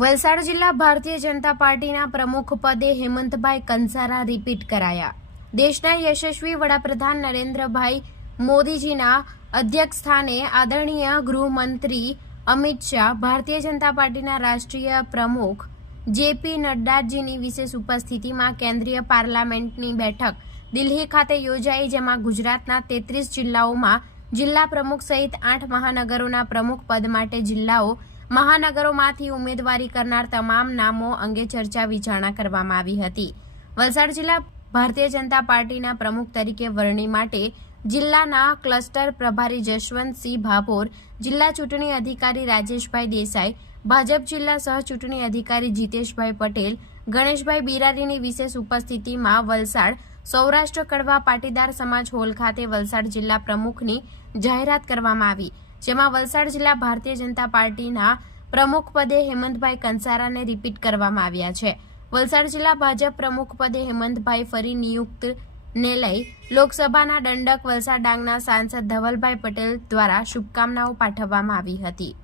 વલસાડ જિલ્લા ભારતીય જનતા પાર્ટીના પ્રમુખ પદે હેમંતભાઈ કંસારા રિપીટ કરાયા. દેશના યશસ્વી વડાપ્રધાન નરેન્દ્રભાઈ મોદીજીના અધ્યક્ષ સ્થાને આદરણીય ગૃહમંત્રી અમિત શાહ, ભારતીય જનતા પાર્ટીના રાષ્ટ્રીય પ્રમુખ જેપી નડ્ડાજીની વિશેષ ઉપસ્થિતિમાં કેન્દ્રીય પાર્લામેન્ટની બેઠક દિલ્હી ખાતે યોજાઈ, જેમાં ગુજરાતના તેત્રીસ જિલ્લાઓમાં જિલ્લા પ્રમુખ સહિત આઠ મહાનગરોના પ્રમુખ પદ માટે જિલ્લાઓ મહાનગરોમાંથી ઉમેદવારી કરનાર તમામ નામો અંગે ચર્ચા વિચારણા કરવામાં આવી હતી. વલસાડ જિલ્લા ભારતીય જનતા પાર્ટીના પ્રમુખ તરીકે વરણી માટે જિલ્લાના ક્લસ્ટર પ્રભારી જશવંતસિંહ ભાભોર, જિલ્લા ચૂંટણી અધિકારી રાજેશભાઈ દેસાઈ, ભાજપ જિલ્લા સહ ચૂંટણી અધિકારી જીતેશભાઈ પટેલ, ગણેશભાઈ બિરારીની વિશેષ ઉપસ્થિતિમાં વલસાડ સૌરાષ્ટ્ર કડવા પાટીદાર સમાજ હોલ ખાતે વલસાડ જિલ્લા પ્રમુખની જાહેરાત કરવામાં આવી. જેમાં વલસાડ જિલ્લા ભારતીય જનતા પાર્ટીના પ્રમુખ પદે હેમંતભાઈ કંસારાને રિપીટ કરવામાં આવ્યા છે. વલસાડ જિલ્લા ભાજપ પ્રમુખ પદે હેમંતભાઈ ફરી નિયુક્ત ને લઈ લોકસભાના દંડક વલસાડ ડાંગના સાંસદ ધવલભાઈ પટેલ દ્વારા શુભકામનાઓ પાઠવવામાં આવી હતી.